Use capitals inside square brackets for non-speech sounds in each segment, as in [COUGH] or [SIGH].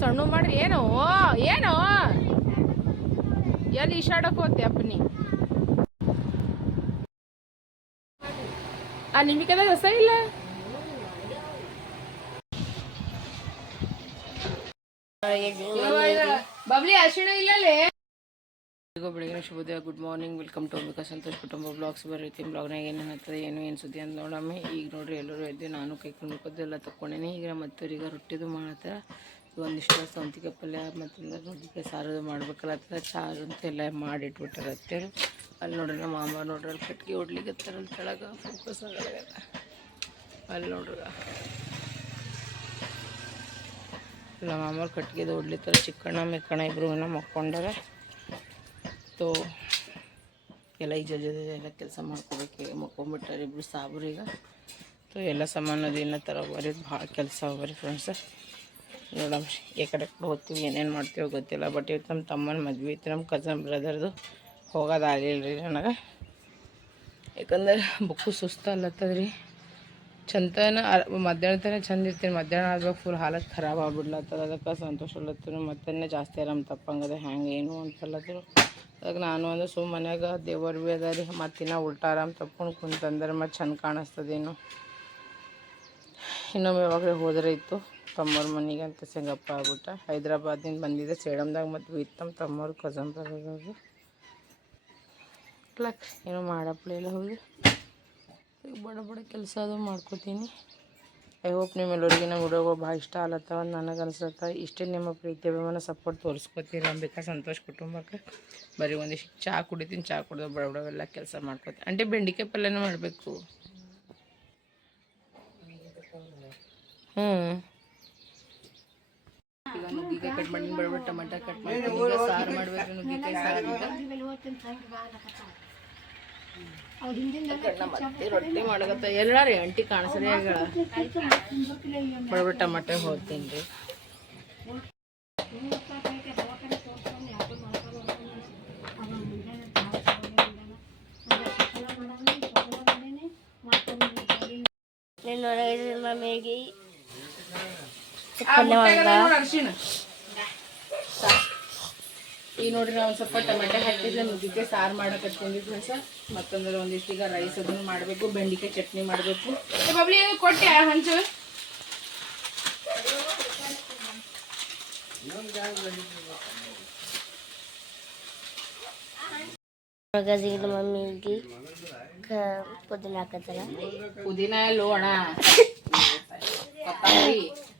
ಸಣ್ಣ ಮಾಡ್ರಿ ಏನೋ ಏನೋ? ಎಲ್ಲಿ ಈಶಾಡಕ್ ಹೋತೆ ಅಪ್ಪನಿ ಆ ನಿಮಿಕದಾಗ ಹೊಸ ಇಲ್ಲ? ಬಬ್ಲಿ ಅರ್ಶಿಣ ಇಲ್ಲಲೇ? ಈಗ ಬೆಳಗಿನ ಶುಭೋದಯ. Good morning welcome to Ambika Santosh ಕುಟುಂಬ ಬ್ಲಾಗ್ಸ್ ಬರೀತಿ ಬ್ಲಾಗ್ನಾಗ ಏನೇನು ಆಗ್ತದೆ ಏನು ಏನು ಸುದ್ದಿ ಅಂತ ನೋಡಮ್ಮಿ ಈಗ ನೋಡ್ರಿ, ಎಲ್ಲರೂ ಎದ್ದು ನಾನು ಕೈ ಕುಣ್ಕೋದು ಎಲ್ಲ ತಕ್ಕೊಂಡೇನಿ. ಈಗ ಮತ್ತೆ ಈಗ ರೊಟ್ಟಿದು ಮಾಡ್ತಾರೆ ಒಂದಿಷ್ಟು ಸಂತಿಗೆ ಪಲ್ಯ ಮತ್ತು ನುಗ್ಗಿಕಾಯಿ ಸಾರದು ಮಾಡ್ಬೇಕಲ್ಲ ಸಾರು ಅಂತ ಎಲ್ಲ ಮಾಡಿಟ್ಬಿಟ್ಟಾರ ಅಂತೇಳಿ ಅಲ್ಲಿ ನೋಡ್ರಿ, ನಮ್ಮ ಮಾಮ ನೋಡ್ರಿ, ಅಲ್ಲಿ ಕಟ್ಗೆ ಹೊಡ್ಲಿಕ್ಕೆ ಕೆಳಗೆ. ಅಲ್ಲಿ ನೋಡ್ರಿ. ನಮ್ಮ ಮಾಮವ್ರು ಕಟ್ಟಿಗೆ ಹೊಡ್ಲಿತ್ತಾರೆ. ಚಿಕ್ಕಣ್ಣ ಮೆಕ್ಕಣ್ಣ ಇಬ್ಬರು ಮಕ್ಕೊಂಡಾರ ತೋ ಎಲ್ಲ ಈ ಜೊತೆ ಎಲ್ಲ ಕೆಲಸ ಮಾಡ್ಕೋಬೇಕು ಮಕ್ಕೊಂಬಿಟ್ಟಾರೆ ಇಬ್ರು ಈಗ. ತೋ ಎಲ್ಲ ಸಾಮಾನು ಥರ ಬರೀ ಭಾಳ ಕೆಲಸ ಬರೀ ಫ್ರೆಂಡ್ಸ್ ನೋಡಮ್ ಈ ಕಡೆ ಹೋಗ್ತೀವಿ, ಏನೇನು ಮಾಡ್ತೀವೋ ಗೊತ್ತಿಲ್ಲ. ಬಟ್ ಇವತ್ತು ನಮ್ಮ ತಮ್ಮನ ಮದುವೆ ಇತ್ತು ನಮ್ಮ ಕಸನ್ ಬ್ರದರ್ದು ಹೋಗೋದಾಗಲಿಲ್ಲ ರೀ ನನಗೆ. ಯಾಕಂದ್ರೆ ಬುಕ್ಕು ಸುಸ್ತು ಅಲ್ಲತ್ತದ್ರಿ ಚಂತನ ಮಧ್ಯಾಹ್ನ ತನಕ ಚಂದ ಇರ್ತೀನಿ. ಮಧ್ಯಾಹ್ನ ಆದ್ಮೇಲೆ ಫುಲ್ ಹಾಲತ್ತು ಖರಾಬ್ ಆಗ್ಬಿಡ್ಲತ್ತದ ಅದಕ್ಕೆ ಸಂತೋಷ ಮತ್ತೆ ಜಾಸ್ತಿ ಆರಾಮ್ ತಪ್ಪಂಗದ ಹ್ಯಾಂಗೆ ಏನು ಅಂತಲ್ಲತ್ತರು ಅದಕ್ಕೆ ನಾನು ಅಂದ್ರೆ ಸುಮ್ಮ ಮನ್ಯಾಗ ದೇವರ್ ಭೀ ಅದ ರೀ. ಮತ್ತಿನ್ನ ಉಲ್ಟಾ ಆರಾಮ್ ತಪ್ಕೊಂಡು ಕುಂತಂದ್ರೆ ಮತ್ತೆ ಚಂದ ಕಾಣಿಸ್ತದೇನು. ಇನ್ನೊಮ್ಮೆ ಯಾವಾಗಲೇ ಹೋದ್ರೆ ಇತ್ತು. ತಮ್ಮವ್ರ ಮನೆಗೆ ಅಂತ ಸಿಂಗಪ್ಪ ಆಗ್ಬಿಟ್ಟ. ಹೈದ್ರಾಬಾದ್ನಿಂದ ಬಂದಿದ್ದೆ. ಸೇಡಮ್ದಾಗ ಮತ್ತು ಇತ್ತು ನಮ್ಮ ತಮ್ಮವ್ರ ಕಸನ್ ಬರೋದು ಲಕ್ ಏನೋ ಮಾಡಪ್ಲೇ ಇಲ್ಲ ಹೋಗಿ ಬಡ ಬಡ ಕೆಲಸ ಅದು ಮಾಡ್ಕೋತೀನಿ. ಐ ಹೋಪ್ ನಿಮ್ಮೆಲ್ಲರಿಗೆ ನಮ್ಮ ಹುಡುಗರು ಭಾಳ ಇಷ್ಟ ಆಲತ್ತವ ನನಗೆ ಅನ್ಸತ್ತ. ಇಷ್ಟೇ ನಿಮ್ಮ ಪ್ರೀತಿ, ಅಭಿಮಾನ ಸಪೋರ್ಟ್ ತೋರಿಸ್ಕೊತೀರಿ ಅಂಬಿಕಾ ಸಂತೋಷ್ ಕುಟುಂಬಕ್ಕೆ. ಬರೀ ಒಂದಿಷ್ಟು ಚಹಾ ಕುಡಿತೀನಿ ಚಹಾ ಕುಡಿದು ಬಡ ಬಡವೆಲ್ಲ ಕೆಲಸ ಮಾಡ್ಕೊತೀನಿ. ಆಂಟಿ, ಬೆಂಡಿಕಾಯಿ ಪಲ್ಯನೂ ಮಾಡಬೇಕು. ಹ್ಞೂ ಈಗ ನುಗ್ಗಿಕಾಯಿ ಕಟ್ ಮಾಡಿ, ಬಡ ಬಡ ಟೊಮೆಟೊ ಕಟ್ ಮಾಡಿ ಸಾರು ಮಾಡಬೇಕು, ನುಗ್ಗಿಕಾಯಿ ಸಾರು ಮತ್ತೆ ರೊಟ್ಟಿ ಮಾಡಕತ್ತ. ಎಲ್ಲಾರಿ ಅಂಟಿ ಕಾಣಿಸ್ರಿ ಬಡಬಡ ಟಮಾಟೆ ಹೋಗ್ತೀನಿ ರೀ. ಮಮ್ಮಿಗೆ ಅರ್ಶಿಣ ಈಗ ನೋಡ್ರಿ ನಾವು ಸ್ವಲ್ಪ ಟೊಮೆಟೊ ಹಾಕಿದ್ರೆ ನುಗ್ಗಿಕಾಯಿ ಸಾರು ಮಾಡಕತ್ತೀನಿ ಫ್ರೆಂಡ್ಸ್ ಮತ್ತೊಂದ್ರೆ ಒಂದಿಷ್ಟು ಈಗ ರೈಸ್ ಅದನ್ನು ಮಾಡಬೇಕು ಬೆಂಡಿಕಾಯಿ ಚಟ್ನಿ ಮಾಡಬೇಕು. ಬಬ್ಲಿ ಕೊಟ್ಟೆ ಹಂಚು? ಮಗಜಿಗೆ ಮಮ್ಮಿಗೆ ಪುದೀನ ಹಾಕತ್ತಾರ ಪುದೀನ ಲೋಣ ಕೊತ್ತಂಬರಿ [LAUGHS]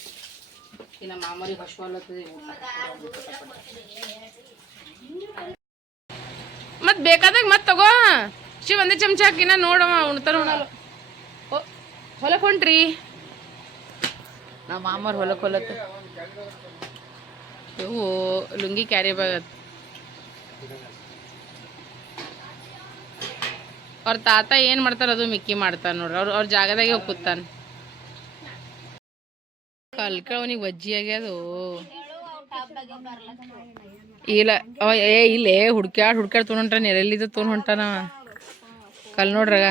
ಇನ್ನು ಮಾಮೂಲಿ ಹಶ್ವಲ್ಲತ್ತದ ಮತ್ ಬೇಕಾದಾಗ ಮತ್ ತಗೋ. ಶಿವ, ಒಂದೇ ಚಮಚ ಹಾಕಿನ ನೋಡವ ಉಣ್ತಾರ ಉಣಲ್ಲ ಹೊ- ಹೊಲಕ್ ಹೊಂಟ್ರಿ? ನಮ್ಮ ಮಾಮರ್ ಹೊಲಕ್ ಹೊಲತ್ತ ಇವು ಲುಂಗಿ ಕ್ಯಾರಿ ಬ್ಯಾಗ್ ಅವ್ರ ತಾತ ಏನ್ ಮಾಡ್ತಾರ ಅದು ಮಿಕ್ಕಿ ಮಾಡ್ತಾನ ನೋಡ್ರಿ. ಅವ್ರ ಅವ್ರ ಜಾಗದಾಗೆ ಕೂತಾನ. ಕಲ್ಕ ಅವನಿಗೆ ವಜ್ಜಿ ಆಗ್ಯದು. ಇಲ್ಲ ಅವ ಏ ಇಲ್ಲೇ ಹುಡ್ಕ್ಯಾಡ್ ಹುಡ್ಕ್ಯಾಡ್ ತೊಗೊಂಡ್ರ ನೆರೆಲ್ಲಿದ್ದು ತೊಗೊಂಡ್ ಹೊಂಟಾನ ಕಲ್ ನೋಡ್ರಾಗ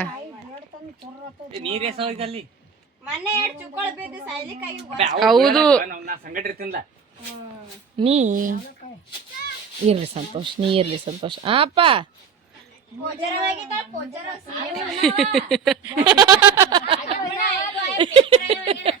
ಹೌದು. ನೀ ಇರ್ಲಿ ಸಂತೋಷ್ ನೀ ಇರ್ಲಿ ಸಂತೋಷ್. ಆ [LAUGHS]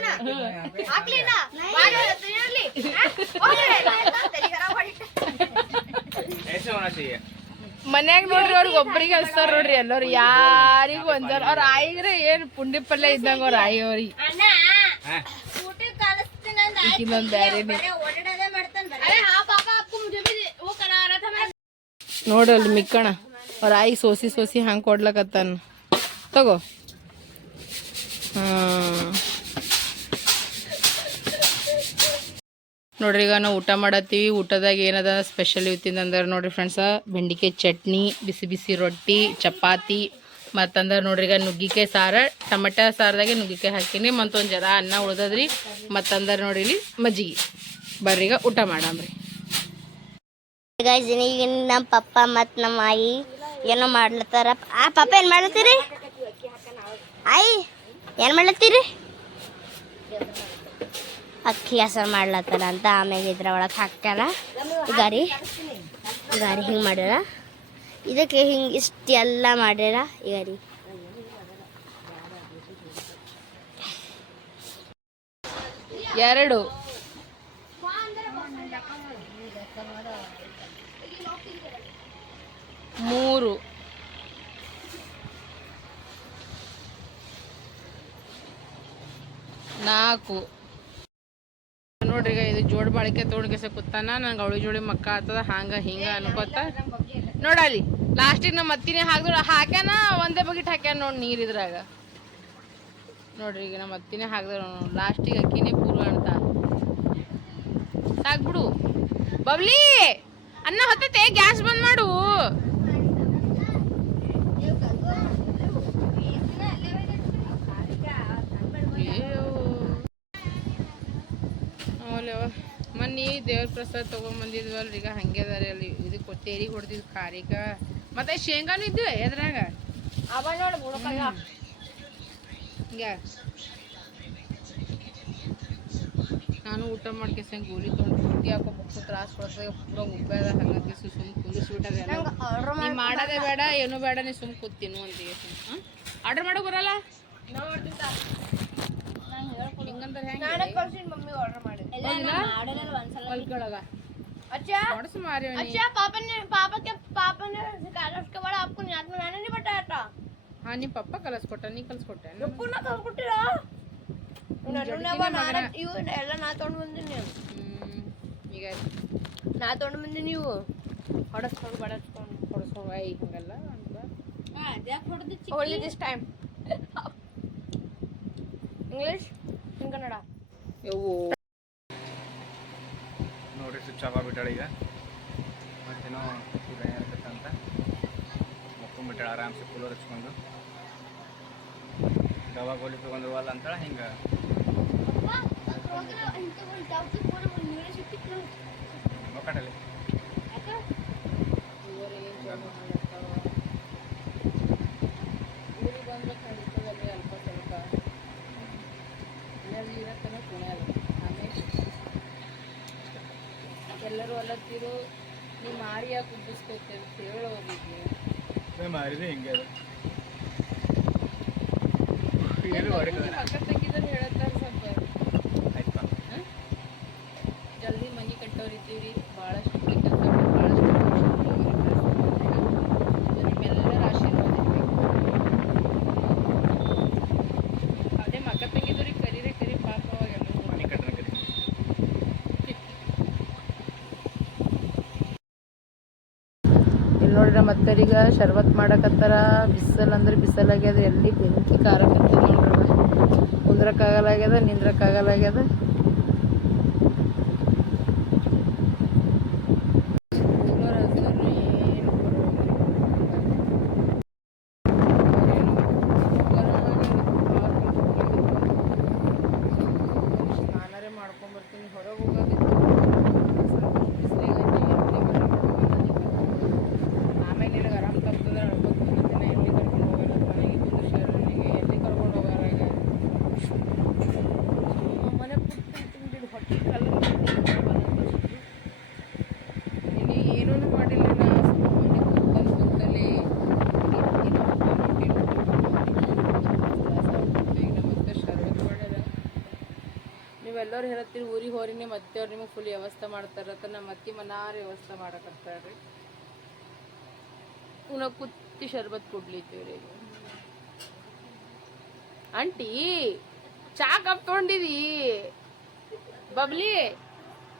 [LAUGHS] ಮನ್ಯಾಗ ನೋಡ್ರಿ ಅವ್ರಿಗೆ ಒಬ್ಬರಿಗೆ ಹಚ್ತಾರ ನೋಡ್ರಿ ಎಲ್ಲರು. ಯಾರಿಗೂ ಒಂದಾರ ಅವ್ರ ಆಯಿಗ್ರೆ ಏನ್ ಪುಂಡಿ ಪಲ್ಯ ಇದ್ದಂಗ ಅವ್ರ ಆಯಿ ಅವ್ರಿಗೆ ಇನ್ನೊಂದ್ ಬ್ಯಾರೇನೆ ನೋಡಲ್ ಮಿಕ್ಕಣ. ಅವ್ರ ಆಯಿ ಸೋಸಿ ಸೋಸಿ ಹಂಗೆ ಕೊಡ್ಲಕತ್ತಾನ. ತಗೋ. ಹಾಂ ನೋಡ್ರಿ, ಈಗ ನಾವು ಊಟ ಮಾಡತ್ತೀವಿ. ಊಟದಾಗ ಏನದ ಸ್ಪೆಷಲ್ ಇವತ್ತಿಂದ ನೋಡ್ರಿ ಫ್ರೆಂಡ್ಸ ಬೆಂಡಿಕಾಯಿ ಚಟ್ನಿ, ಬಿಸಿ ಬಿಸಿ ರೊಟ್ಟಿ, ಚಪಾತಿ, ಮತ್ತಂದ್ರೆ ನೋಡ್ರಿ ಈಗ ನುಗ್ಗಿಕಾಯಿ ಸಾರ, ಟಮಟ ಸಾರದಾಗೆ ನುಗ್ಗಿಕಾಯಿ ಹಾಕಿನಿ. ಮತ್ತೊಂದು ಜರ ಅನ್ನ ಉಳ್ದದ್ರಿ. ಮತ್ತಂದ್ರೆ ನೋಡ್ರಿ ಇಲ್ಲಿ ಮಜ್ಜಿಗೆ. ಬರ್ರಿ ಈಗ ಊಟ ಮಾಡಮ್ರಿ ಈಗ ನಮ್ಮ ಪಪ್ಪ ಮತ್ತು ನಮ್ಮ ಆಯಿ ಏನೋ ಮಾಡ್ಲತ್ತಾರ. ಆ, ಪಪ್ಪ ಏನು ಮಾಡ್ಲತ್ತೀರಿ? ಆಯಿ, ಏನು ಮಾಡ್ಲತ್ತೀರಿ? ಅಕ್ಕಿ ಹೆಸರು ಮಾಡ್ಲತ್ತಾರ ಅಂತ ಆಮ್ಯಾಗ ಇದ್ರ ಒಳಗೆ ಹಾಕ್ತಾನ. ಗಾರಿ ಗಾರಿ ಹಿಂಗೆ ಮಾಡ್ಯಾರ. ಇದಕ್ಕೆ ಹಿಂಗೆ ಇಷ್ಟೆಲ್ಲ ಮಾಡ್ಯಾರ. ಈಗ ರೀ. ಎರಡು. ಮೂರು. ನಾಲ್ಕು. ನೋಡ್ರಿ, ಈಗ ಇದು ಜೋಡ್ ಬಾಳಿಕೆ ತೊಗೊಂಡ್ಗೆಸ ಕೂತಾನ, ನಂಗೆ ಅವಳಿ ಜೋಡಿ ಮಕ್ಕ ಆತದ, ಹಂಗ ಹಿಂಗ ಅನ್ಕೋತ. ನೋಡಲಿ ಲಾಸ್ಟಿಗೆ ನಮ್ಮ ಅತ್ತಿನೇ ಹಾಕ್ದೊಳ ಹಾಕ್ಯಾನ, ಒಂದೇ ಬಕೆಟ್ ಹಾಕ್ಯಾನ ನೋಡಿ ನೀರು ಇದ್ರಾಗ. ನೋಡ್ರಿ, ಈಗ ನಮ್ಮ ಅತ್ತಿನೇ ಹಾಕ್ದ್ರ ಲಾಸ್ಟಿಗೆ ಅಕ್ಕಿನೇ ಪೂರ್ವ ಅಂತ. ಸಾಕ್ಬಿಡು. ಬಬ್ಲಿ, ಅನ್ನ ಹೊತ್ತೈತೆ, ಗ್ಯಾಸ್ ಬಂದ್ ಮಾಡು. ಮನ್ನಿ ದೇವ್ರ ಪ್ರಸಾದ ತಗೊಂಬಂದಿದ್ವಲ್ರಿ ಈಗ ಹಂಗೆ ಅದಾರೆ ಅಲ್ಲಿ. ಇದು ಕೊಟ್ಟೇರಿ ಹೊಡೆದಿದ್ ಖಾರಿಕ ಮತ್ತೆ ಶೇಂಗಾನು ಇದ್ದು ಎದ್ರಾಗ? ಹಿಂಗೆ. ನಾನು ಊಟ ಮಾಡ್ಕೆಸ ಗೋಲಿ ತೊಗೊಂಡು ಪುಟ್ಟಿ ಹಾಕೋ ಮಕ್ಕಳು ತ್ರಾಸ ಕೊಡ್ಸಾಗ ಪೂರ ಉಬ್ಬದ ಹಂಗಂತ ಸುಮ್ ಕುಂದಿಸ್ಬಿಟ್ಟದೆ ನೀ ಮಾಡೋದೇ ಬೇಡ ಏನು ಬೇಡ ನೀ ಸುಮ್ ಕೂತಿನು ಅಂತ ಆರ್ಡರ್ ಮಾಡೋ ಬರಲ್ಲ? ಹಿಂಗಂದ್ರೆ ಹೆಂಗೆ ಮಾರಿ ಅವ್ನಿಗೆ. ಹಾ ನಿಮ್ ಪಪ್ಪ ಕಲಸ್ಕೊಟ್ಟ ನೀ ಕಲ್ಸ್ಕೊಟ್ಟೆ ಎಲ್ಲ ನಾ ತೊಗೊಂಡು ಬಂದೀನಿ. ಹ್ಮ್ ಈಗ ನಾ ತೊಗೊಂಡು ಬಂದೀನಿ ನೀವು ಹೊಡಸ್ಕೊಂಡು ಬಡಸ್ಕೊಂಡು ಕೊಡಿಸ್ಕೊಂಡು. ಐ ಹಿಂಗಲ್ಲ ಅಂತ. Only this time. English Kannada? ನೋಡ್ರಿ ಸ್ವಿಚ್ ಆಫ್ ಆಗ್ಬಿಟ್ಟಾಳ ಈಗ. ಮತ್ತೇನೋ ಅಂತ ಮಕ್ಕೊಂಬಿಟ್ಟಾಳ ಆರಾಮ್ಸೆ ಕೂಲರ್ ಹಚ್ಕೊಂಡು ದವಾ ಗೋಲಿ ತೊಗೊಂಡಿರುವಲ್ಲ ಅಂತೇಳಿ ಹಿಂಗೆ ಒಕ್ಕಟಲ್ಲಿ ಊರಿಗೆ ಬಂದ್ರೆ ಖಂಡಿತದಲ್ಲಿ ಅಲ್ಪ ಸ್ವಲ್ಪ. ಮನೆಯಲ್ಲಿ ಇರತ್ತನ ಕುಣಿಯಲ್ಲ ಆಮೇಲೆ ಎಲ್ಲರೂ ಅಲ್ಲತ್ತಿರು ನೀ ಮಾರಿ ಯಾಕೆ ಉಬ್ಬಿಸ್ಕೋತೆ ಅಂತ ಹೇಳೋರಿಗೆ ಮಾರಿದೆ ಹಿಂಗೆ ಅದು ಏನು ಹೊಡಿತದೆ ಅಕ್ಕ ತಂಗಿದ್ರು ಹೇಳತ್ತಾರ ಸ್ವಲ್ಪ ಆಯ್ತಾ ಜಲ್ದಿ ಮನೆ ಕಟ್ಟೋರು ಇದ್ದೀವಿ ಭಾಳಷ್ಟು ಕೆಲಸ ಭಾಳಷ್ಟು ನಿಮ್ಮೆಲ್ಲರ ಆಶೀರ್ವಾದ ಇರ್ಬೇಕು ಅದೇ ಮಕ್ಕ ತಂಗಿದ್ರಿಗೆ ಕರೀರೆ ಕರಿ ಪಾಪ ಅವಾಗ ಎಲ್ಲರೂ ಮನೆ ಕಟ್ಟಣ ಕರಿ ಇಲ್ಲಿ ಅತ್ತರೀಗ ಶರ್ಬತ್ ಮಾಡಕತ್ತಾರ ಬಿಸಿಲು ಅಂದ್ರೆ ಬಿಸಿಲಾಗ್ಯದ ಎಲ್ಲಿ ಬೆಂಕಿ ಖಾರ ಕುಂದ್ರಕ್ಕಾಗಲಾಗ್ಯದ ನಿಂದ್ರಕ್ಕಾಗಲಾಗ್ಯದ ಕೂಲರ್ ಹಚ್ಚಿದ್ರು ಏನು ಸ್ನಾನರೇ ಮಾಡ್ಕೊಂಬರ್ತೀನಿ ಹೊರಗೆ ಹೋಗೋದಿತ್ತು ಆಮೇಲೆ ನಿನಗೆ ಆರಾಮ್ ತಪ್ತದ ಅಳ್ಕೊತ ಬಂದಿದ್ದೆ ಎಲ್ಲಿ ಕರ್ಕೊಂಡು ಹೋಗಲ್ಲ ಮನೆಗೆ ಕುಂದಿರ್ಸ್ಯಾರ ನನಗೆ ಎಲ್ಲಿ ಕರ್ಕೊಂಡು ಹೋಗಾರ ಈಗ ಮನೆ ಪುಟ್ಟ ಮತ್ತೆಯವ್ರು ಹೇಳತ್ತೀರಿ, ಊರಿಗೆ ಮತ್ತೆ ಮತ್ತೆಯವ್ರು ನಿಮಗೆ ಫುಲ್ ವ್ಯವಸ್ಥೆ ಮಾಡ್ತಾರತ್ತ ನಮ್ಮ ಅತ್ತಿ ಮನಾರ ವ್ಯವಸ್ಥೆ ಮಾಡಕತ್ತಾರ್ರಿ. ಉಣ ಕುತ್ತಿ ಶರ್ಬತ್ ಕುಡ್ಲಿತ್ತೀವ್ರಿ. ಆಂಟಿ, ಚಾ ಕಪ್ ತೊಗೊಂಡಿದಿ? ಬಬ್ಲಿ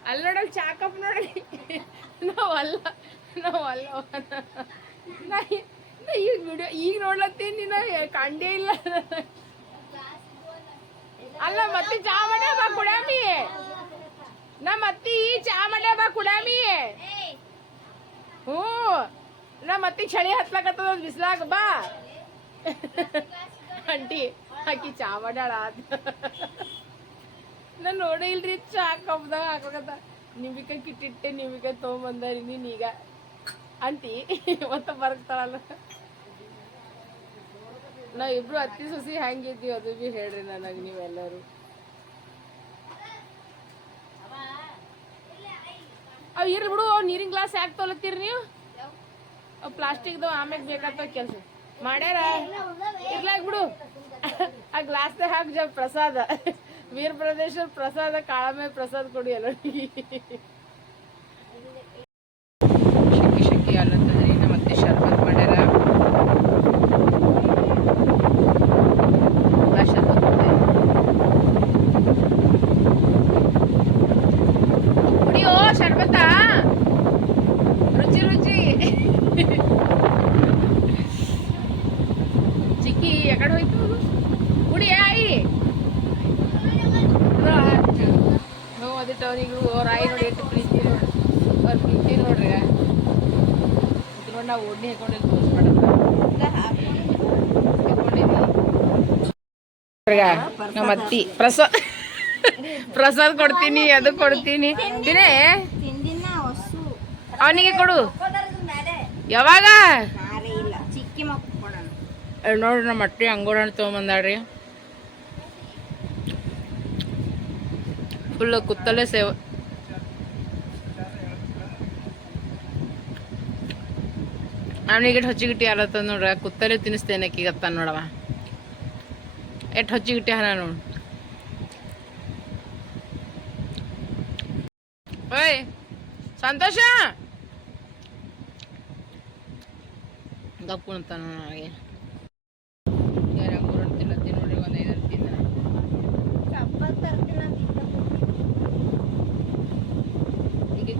ಅಲ್ಲಿ ನೋಡಲ್ ಚಾ ಕಪ್ ನೋಡಿ ನಾವಲ್ಲ ನಾವಲ್ಲ ನಾ ನಾ ಈಗ ವಿಡಿಯೋ ಈಗ ನೋಡ್ಲತ್ತೀನಿ ನೀನು ಕಂಡೇ ಇಲ್ಲ. ಅಲ್ಲ, ಮತ್ತೆ ಚಾ ಮಾಡ್ಯ ಬಾ ಕುಡಾಮಿ ನಮ್ಮ ಅತ್ತಿ ಚಾ ಮಾಡ್ಯ ಬಾ ಕುಡಾಮಿ ಹ್ಞೂ. ನಮ್ಮ ಅತ್ತಿ ಚಳಿ ಹತ್ಲಕತ್ತದ ಬಿಸ್ಲಾಗ, ಬಾ. ಅಂಟಿ ಆಕಿ ಚಾ ಮಾಡ್ಯಾಳ ನಾನು ನೋಡೇ ಇಲ್ರಿ ಚಾ ಕಬ್ದಾಗ ಹಾಕೋಕತ್ತ ನಿಮಿಕ ಕಿಟ್ಟಿಟ್ಟೆ, ನಿಂಬಿಕಾಯಿ ತೊಗೊಂಬಂದಾರಿ ನೀನು ಈಗ. ಆಂಟಿ ಮತ್ತೆ ಬರ್ತಾಳಲ್ಲ ನಾವ್ ಇಬ್ರು ಅತ್ತಿ ಸೊಸಿ ಹೆಂಗಿದ್ದೀವಿ ಅದು ಬಿ ಹೇಳ್ರಿ ನನಗೆ ನೀವೆಲ್ಲರೂ. ಅವ್ ಇರ್ಲಿ ಬಿಡು, ಅವ್ ನೀರಿನ ಗ್ಲಾಸ್ ಯಾಕೆ ತೊಲತ್ತೀರಿ ನೀವು? ಅವ್ ಪ್ಲಾಸ್ಟಿಕ್ದು ಆಮ್ಯಾಗ ಬೇಕಾಗ್ತಾವ ಕೆಲಸ. ಮಾಡ್ಯಾರ? ಇರ್ಲಾಕ್ ಬಿಡು. ಆ ಗ್ಲಾಸ್ದಾಗ ಹಾಕಿ ಜ ಪ್ರಸಾದ. ವೀರ ಪ್ರದೇಶ ಪ್ರಸಾದ ಕಾಳಮೆ ಪ್ರಸಾದ ಕೊಡಿ ಎಲ್ಲ ಶಕ್ಕಿ ಶಕ್ಕಿ ಅಲ್ಲತ್ತದ್ರಿ ನಮ್ಮ ಅತ್ತೆ ಶರ್ಬತ್ ಮಾಡ್ಯಾರ ಆ ಶರ್ಬತ್ ಕುಡ್ದೆ. ಕುಡಿಯೋ ಶರ್ಬತ್ತ ರುಚಿ ರುಚಿ ಚಿಕ್ಕಿ ಎಕಡೆ ಹೋಯ್ತು ಕುಡಿ ಆಯಿ ಹ್ಞೂ ಅದಿಟ್ಟು ಅವನಿಗೆ ಅವ್ರ ಆಯಿ ನೋಡಿ ಎಷ್ಟು ಪ್ರೀತಿ ನೋಡಿ ಅವ್ರ ಪ್ರೀತಿ ನೋಡ್ರಿ ಇದು ನೋಡಿ ನಾವು ಓಡ್ನಿ ಮಾಡತ್ತ ನಮ್ಮ ಅತ್ತಿ ಪ್ರಸಾದ್ ಪ್ರಸಾದ್ ಕೊಡ್ತೀನಿ ಅದು ಕೊಡ್ತೀನಿ. ದಿನೇ? ಅವನಿಗೆ ಕೊಡು. ಯಾವಾಗ? ನೋಡ್ರಿ ನಮ್ಮ ಅಟ್ಟಿ ಅಂಗೋಡ ಹಣ್ಣು ತೊಗೊಂಬಂದಾಳ್ರಿ. ಫುಲ್ ಕುತ್ತಲೆ ಸೇವ ಅವನಿಗೆ ಹೊಚ್ಚಿಗಿಟ್ಟಿ ಆಲತ್ತದ ನೋಡ್ರ ಕುತ್ತಲೆ ತಿನ್ನಿಸ್ತೇನೆ ಅಕ್ಕಿಗತ್ತ ನೋಡವ ಎಟ್ ಹೊಚ್ಚಿಗಿಟ್ಟಿ ಹನ ನೋಡು. ಓಯ್, ಸಂತೋಷ? ಗಪ್ಪು ಅಂತಾನ ನನಗೆ ಯಾರು ತಿನ್ನತ್ತಿ ನೋಡ್ರಿ, ಒಂದು ಐದಾರು ತಿನ್ನ ಚಪ್ಪಲ್ ತರ್ತೀನಿ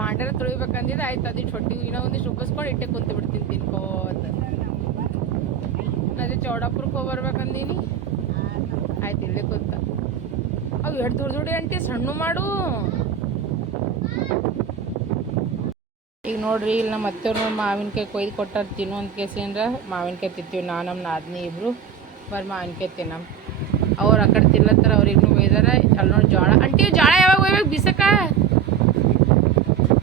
ಭಾಂಡಾರ ತೊಳಿಬೇಕಂದಿದ್ದು ಆಯ್ತು ಅದಿಟ್ಟು ಹೊಟ್ಟಿಗೆ ಇನ್ನೂ ಒಂದಿಷ್ಟು ಉಪ್ಪಿಸ್ಕೊಂಡು ಇಟ್ಟೆ ಕುಂತು ಬಿಡ್ತೀನಿ ತಿನ್ಕೋತ ಅದೇ ಚೌಡಾಪುರಕ್ಕೆ ಹೋಗಿ ಬರ್ಬೇಕಂದೀನಿ ಆಯ್ತು, ಇಲ್ಲೇ ಕುಂತ. ಅವು ಎರಡು ದೂರ ದೂಡಿ ಅಂಟಿ ಸಣ್ಣ ಮಾಡು. ಈಗ ನೋಡ್ರಿ, ಇಲ್ಲಿ ನಮ್ಮ ಅತ್ತೆಯವ್ರು ಮಾವಿನಕಾಯಿ ಕೊಯ್ದು ಕೊಟ್ಟಾರ ತಿನ್ನು ಅಂತ ಕೇಸಿಂದ್ರ ಮಾವಿನಕಾಯಿ ತಿಂತೀವಿ ನಾ ನಮ್ಮ ನಾದ್ನಿ ಇಬ್ರು. ಬರ್ ಮಾವಿನಕಾಯಿ ತಿನ್ನಮ್ ಅವ್ರು ಆ ಕಡೆ ತಿನ್ಲತ್ತಾರ, ಅವ್ರು ಒಯ್ದಾರ. ಅಲ್ಲಿ ನೋಡಿ ಜೋಳ ಅಂಟಿ ಜೋಳ ಯಾವಾಗ ಒಯ್ಬೇಕು? ಬಿಸಕ?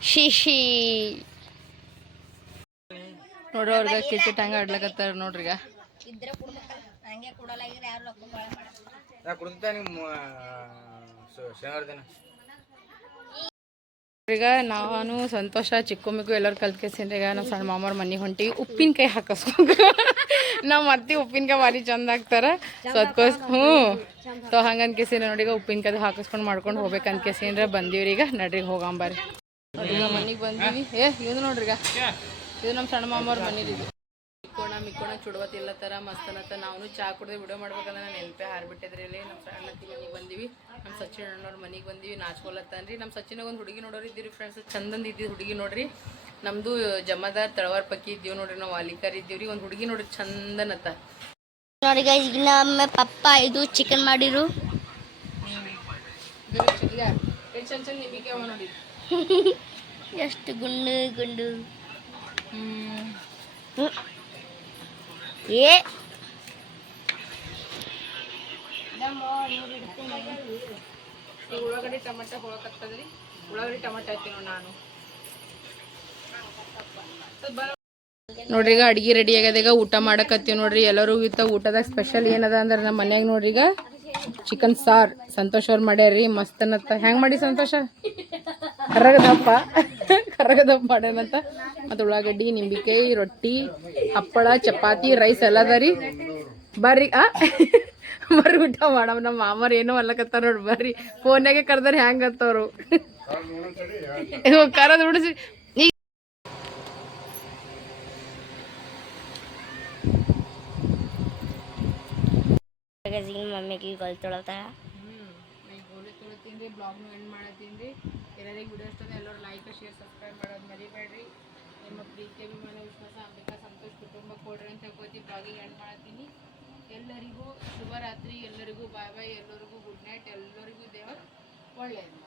ಶಿಶಿ. ನೋಡ್ರಿ ಅವ್ರಿಗೆ ಕ್ರಿಕೆಟ್ ಹಂಗೆ ಆಡ್ಲಕತ್ತಾರ ನೋಡ್ರಿ ಈಗ. ಈಗ ನಾನು ಸಂತೋಷ ಚಿಕ್ಕಮ್ಮಿಗೂ ಎಲ್ಲರೂ ಕಲ್ತ್ಕೇಸಿಂದ್ರೆ ಈಗ ನಮ್ಮ ಸಣ್ಣ ಮಾಮರ ಮನೆಗೆ ಹೊಂಟಿ ಉಪ್ಪಿನಕಾಯಿ ಹಾಕಸ್ಕೊಂಡು [LAUGHS] ನಮ್ಮ ಅತ್ತಿ ಉಪ್ಪಿನಕಾಯಿ ಭಾರಿ ಚಂದ ಹಾಕ್ತಾರ. ಸೊ ಅದಕ್ಕೋಸ್ ಹ್ಞೂ. ತೊ ಹಂಗೆ ಕೇಸಿನ ನೋಡಿ ಈಗ ಉಪ್ಪಿನಕಾಯಿ ಹಾಕಸ್ಕೊಂಡು ಮಾಡ್ಕೊಂಡು ಹೋಗ್ಬೇಕು ಕೇಸಿನ್ರ ಬಂದೀವ್ರಿ ಈಗ. ನಡ್ರಿಗೆ ಹೋಗಂಬಾರಿ ಈಗ ಮನೆಗೆ ಬಂದೀವಿ. ಏ ಇದು ನೋಡ್ರಿ ಈಗ. ಇದು ನಮ್ಮ ಸಣ್ಣ ಮಾಮವ್ರ ಮನೇಲಿ ಇದು. ಮಿಕ್ಕೋಣ ಮಿಕ್ಕೋಣ ಚುಡ್ವತ್ತಿಲ್ಲತ್ತಾರ ಮಸ್ತ್ ಅಲ್ಲತ್ತ ನಾವು ಚಾ ಕುಡ್ದು ವಿಡಿಯೋ ಮಾಡ್ಬೇಕಂದ್ರೆ ನಾನು ನೆನಪೆ ಹಾರ್ಬಿಟ್ಟಿದ್ರಿ ಇಲ್ಲಿ. ನಮ್ಮ ಸಣ್ಣತ್ತಿ ಮನೆಗೆ ಬಂದೀವಿ. ನಮ್ಮ ಸಚಿನ್ ಅಣ್ಣವ್ರ ಮನೆಗೆ ಬಂದೀವಿ. ನಾಚ್ಕೊಲತ್ತನ್ರಿ. ನಮ್ಮ ಸಚಿನಾಗ ಒಂದು ಹುಡುಗಿ ನೋಡೋರು ಇದ್ದೀರಿ ಫ್ರೆಂಡ್ಸ್ ಚಂದಂದ ಇದ್ದಿದ್ದು ಹುಡುಗಿ ನೋಡ್ರಿ. ನಮ್ಮದು ಜಮಾದಾರ್ ತಳವಾರ ಪಕ್ಕಿ ಇದ್ದೀವಿ ನೋಡ್ರಿ. ನಾವು ವಾಲಿಕರ್ ಇದ್ದೀವ್ರಿ. ಒಂದು ಹುಡುಗಿ ನೋಡ್ರಿ ಚಂದನತ್ತ. ನೋಡಿ ಈಗ ನಮ್ಮ ಪಪ್ಪ ಇದು ಚಿಕನ್ ಮಾಡಿರು. ಚಂದ. ಚಂದ ನಿಮಗೆ ನೋಡಿ [LAUGHS] ಎಷ್ಟು ಗುಂಡು ಗುಂಡು. ಏ. ಉಳ್ಳಾಗಡ್ಡಿ ಟೊಮೆಟೊ ಹೋಗಕತ್ತದ್ರಿ ಉಳ್ಳಾಗಡ್ಡಿ ಟೊಮೆಟೊ ಹಾಕ್ತೀನಿ ನಾನು. ನೋಡ್ರಿ ಈಗ ಅಡ್ಗೆ ರೆಡಿ ಆಗ್ಯದ. ಈಗ ಊಟ ಮಾಡಕತ್ತೀವಿ ನೋಡ್ರಿ. ಎಲ್ಲರೂ ಇತ್ತ ಊಟದಾಗ ಸ್ಪೆಷಲ್ ಏನದ ಅಂದ್ರೆ ನಮ್ಮ ಮನ್ಯಾಗ ನೋಡ್ರಿ ಈಗ ಚಿಕನ್ ಸಾರ್. ಸಂತೋಷ್ ಅವ್ರು ಮಾಡ್ಯಾರ್ರಿ. ಮಸ್ತ್ ಅನ್ನತ್ತ ಹೆಂಗ್ ಮಾಡಿ ಸಂತೋಷ? ಕರಗದಪ್ಪ. ಕರಗದಪ್ಪ ಮಾಡ್ಯಾನಂತ. ಮತ್ತು ಉಳ್ಳಾಗಡ್ಡಿ ನಿಂಬಿಕಾಯಿ ರೊಟ್ಟಿ ಹಪ್ಪಳ ಚಪಾತಿ ರೈಸ್ ಎಲ್ಲ ಅದ ರೀ. ಬರ್ರಿ ಆ. ಬರ್ರಿ ಊಟ ಮಾಡಮ್. ನಮ್ಮ ಮಾಮರ್ ಏನೋ ಅಲ್ಲಕತ್ತಾರ ನೋಡಿ. ಬರ್ರಿ. ಫೋನ್ಯಾಗೆ ಕರೆದ್ರೆ ಹೆಂಗ್ ಕರೆದು ಕರದ್ ಬಿಡಿಸಿ. ಈಗ ಮಮ್ಮಿಗೆ ಕಲ್ತೊಳತಾಳ ಗೋಲಿ ತೊಳತೀನಿ ಬ್ಲಾಗ್ನು ಎಂಡ್ ಮಾಡತ್ತೀನಿ ಎಲ್ಲರಿಗೂ ವಿಡಿಯೋ ಇಷ್ಟ ಎಲ್ಲರೂ ಲೈಕ್ ಶೇರ್ ಸಬ್ಸ್ಕ್ರೈಬ್ ಮಾಡೋದು ಮರಿಬೇಡ್ರಿ. ನಿಮ್ಮ ಪ್ರೀತಿ, ಅಭಿಮಾನ, ವಿಶ್ವಾಸ, ಅಂಬಿಕಾ, ಸಂತೋಷ ಕುಟುಂಬ ಕೊಡ್ರಿ ಅಂತ ಹೇಳ್ಕೊತಿ ಬಾಗಿ ಎಂಡ್ ಮಾಡ್ತೀನಿ. ಎಲ್ಲರಿಗೂ ಶುಭರಾತ್ರಿ. ಎಲ್ಲರಿಗೂ ಬಾಯ್ ಬಾಯ್ ಎಲ್ಲರಿಗೂ ಗುಡ್ ನೈಟ್ ಎಲ್ಲರಿಗೂ ದೇವರು ಒಳ್ಳೆಯದು.